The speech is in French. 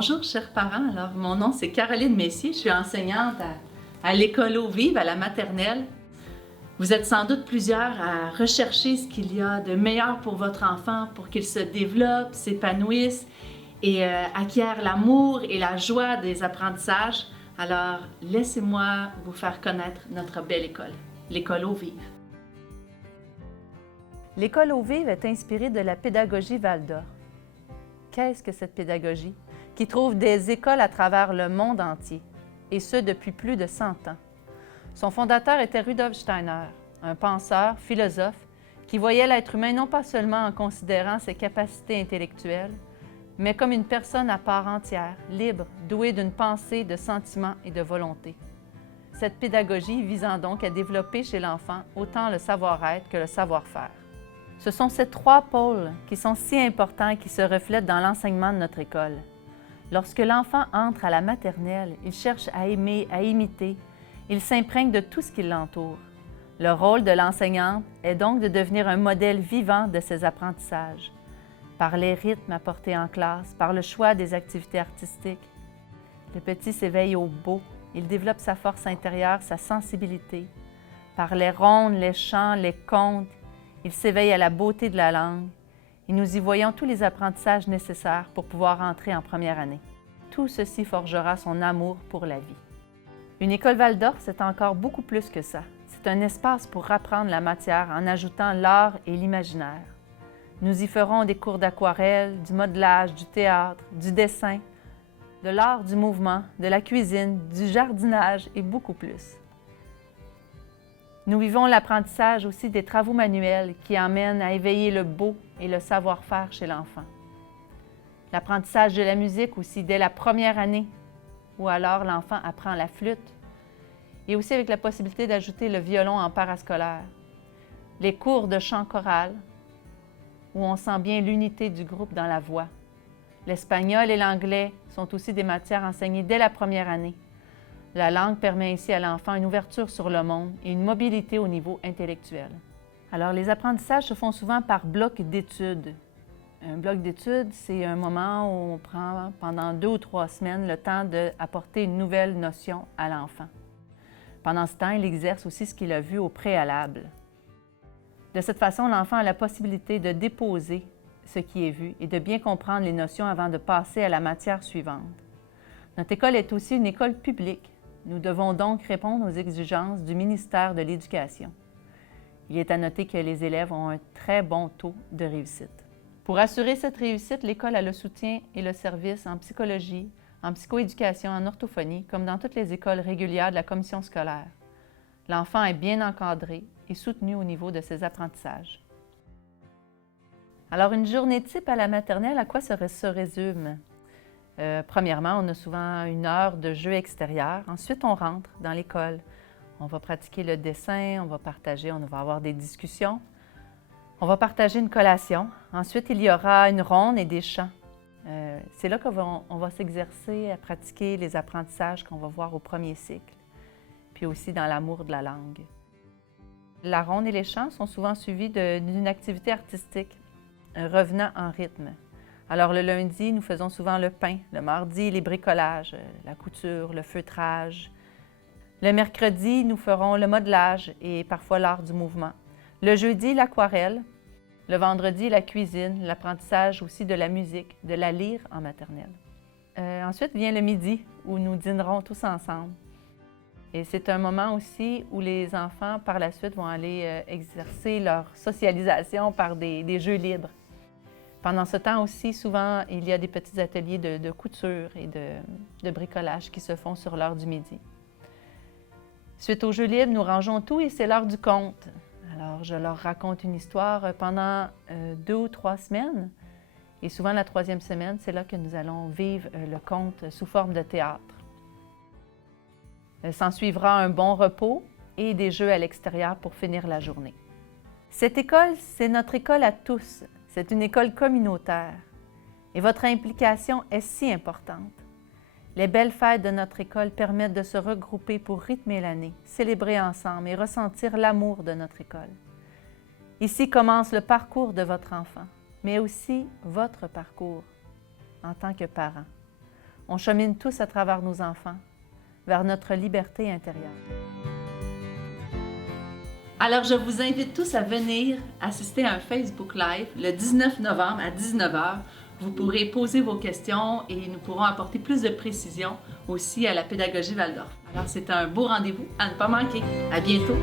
Bonjour, chers parents. Alors, mon nom, c'est Caroline Messier. Je suis enseignante à l'École Eau Vive, à la maternelle. Vous êtes sans doute plusieurs à rechercher ce qu'il y a de meilleur pour votre enfant pour qu'il se développe, s'épanouisse et acquiert l'amour et la joie des apprentissages. Alors, laissez-moi vous faire connaître notre belle école, l'École Eau Vive. L'École Eau Vive est inspirée de la pédagogie Waldorf. Qu'est-ce que cette pédagogie? Qui trouve des écoles à travers le monde entier, et ce depuis plus de 100 ans. Son fondateur était Rudolf Steiner, un penseur, philosophe, qui voyait l'être humain non pas seulement en considérant ses capacités intellectuelles, mais comme une personne à part entière, libre, douée d'une pensée, de sentiments et de volonté. Cette pédagogie visant donc à développer chez l'enfant autant le savoir-être que le savoir-faire. Ce sont ces trois pôles qui sont si importants et qui se reflètent dans l'enseignement de notre école. Lorsque l'enfant entre à la maternelle, il cherche à aimer, à imiter. Il s'imprègne de tout ce qui l'entoure. Le rôle de l'enseignante est donc de devenir un modèle vivant de ses apprentissages, par les rythmes apportés en classe, par le choix des activités artistiques. Le petit s'éveille au beau, il développe sa force intérieure, sa sensibilité. Par les rondes, les chants, les contes, il s'éveille à la beauté de la langue et nous y voyons tous les apprentissages nécessaires pour pouvoir entrer en première année. Tout ceci forgera son amour pour la vie. Une école Waldorf, c'est encore beaucoup plus que ça. C'est un espace pour apprendre la matière en ajoutant l'art et l'imaginaire. Nous y ferons des cours d'aquarelle, du modelage, du théâtre, du dessin, de l'art du mouvement, de la cuisine, du jardinage et beaucoup plus. Nous vivons l'apprentissage aussi des travaux manuels qui emmènent à éveiller le beau et le savoir-faire chez l'enfant. L'apprentissage de la musique aussi dès la première année, ou alors l'enfant apprend la flûte, et aussi avec la possibilité d'ajouter le violon en parascolaire. Les cours de chant choral, où on sent bien l'unité du groupe dans la voix. L'espagnol et l'anglais sont aussi des matières enseignées dès la première année. La langue permet ainsi à l'enfant une ouverture sur le monde et une mobilité au niveau intellectuel. Alors, les apprentissages se font souvent par bloc d'études. Un bloc d'études, c'est un moment où on prend pendant 2 ou 3 semaines le temps d'apporter une nouvelle notion à l'enfant. Pendant ce temps, il exerce aussi ce qu'il a vu au préalable. De cette façon, l'enfant a la possibilité de déposer ce qui est vu et de bien comprendre les notions avant de passer à la matière suivante. Notre école est aussi une école publique. Nous devons donc répondre aux exigences du ministère de l'Éducation. Il est à noter que les élèves ont un très bon taux de réussite. Pour assurer cette réussite, l'école a le soutien et le service en psychologie, en psychoéducation, en orthophonie, comme dans toutes les écoles régulières de la commission scolaire. L'enfant est bien encadré et soutenu au niveau de ses apprentissages. Alors, une journée type à la maternelle, à quoi ça se résume? Premièrement, on a souvent 1 heure de jeu extérieur. Ensuite, on rentre dans l'école. On va pratiquer le dessin, on va partager, on va avoir des discussions. On va partager une collation. Ensuite, il y aura une ronde et des chants. C'est là qu'on va s'exercer à pratiquer les apprentissages qu'on va voir au premier cycle, puis aussi dans l'amour de la langue. La ronde et les chants sont souvent suivis d'une activité artistique, revenant en rythme. Alors, le lundi, nous faisons souvent le pain. Le mardi, les bricolages, la couture, le feutrage. Le mercredi, nous ferons le modelage et parfois l'art du mouvement. Le jeudi, l'aquarelle. Le vendredi, la cuisine, l'apprentissage aussi de la musique, de la lire en maternelle. Ensuite vient le midi, où nous dînerons tous ensemble. Et c'est un moment aussi où les enfants, par la suite, vont aller exercer leur socialisation par des jeux libres. Pendant ce temps aussi, souvent, il y a des petits ateliers de couture et de bricolage qui se font sur l'heure du midi. Suite aux jeux libres, nous rangeons tout et c'est l'heure du conte. Alors, je leur raconte une histoire pendant 2 ou 3 semaines. Et souvent, la 3e semaine, c'est là que nous allons vivre le conte sous forme de théâtre. S'ensuivra un bon repos et des jeux à l'extérieur pour finir la journée. Cette école, c'est notre école à tous. C'est une école communautaire et votre implication est si importante. Les belles fêtes de notre école permettent de se regrouper pour rythmer l'année, célébrer ensemble et ressentir l'amour de notre école. Ici commence le parcours de votre enfant, mais aussi votre parcours en tant que parent. On chemine tous à travers nos enfants vers notre liberté intérieure. Alors, je vous invite tous à venir assister à un Facebook Live le 19 novembre à 19h. Vous pourrez poser vos questions et nous pourrons apporter plus de précision aussi à la pédagogie Waldorf. Alors, c'est un beau rendez-vous à ne pas manquer. À bientôt!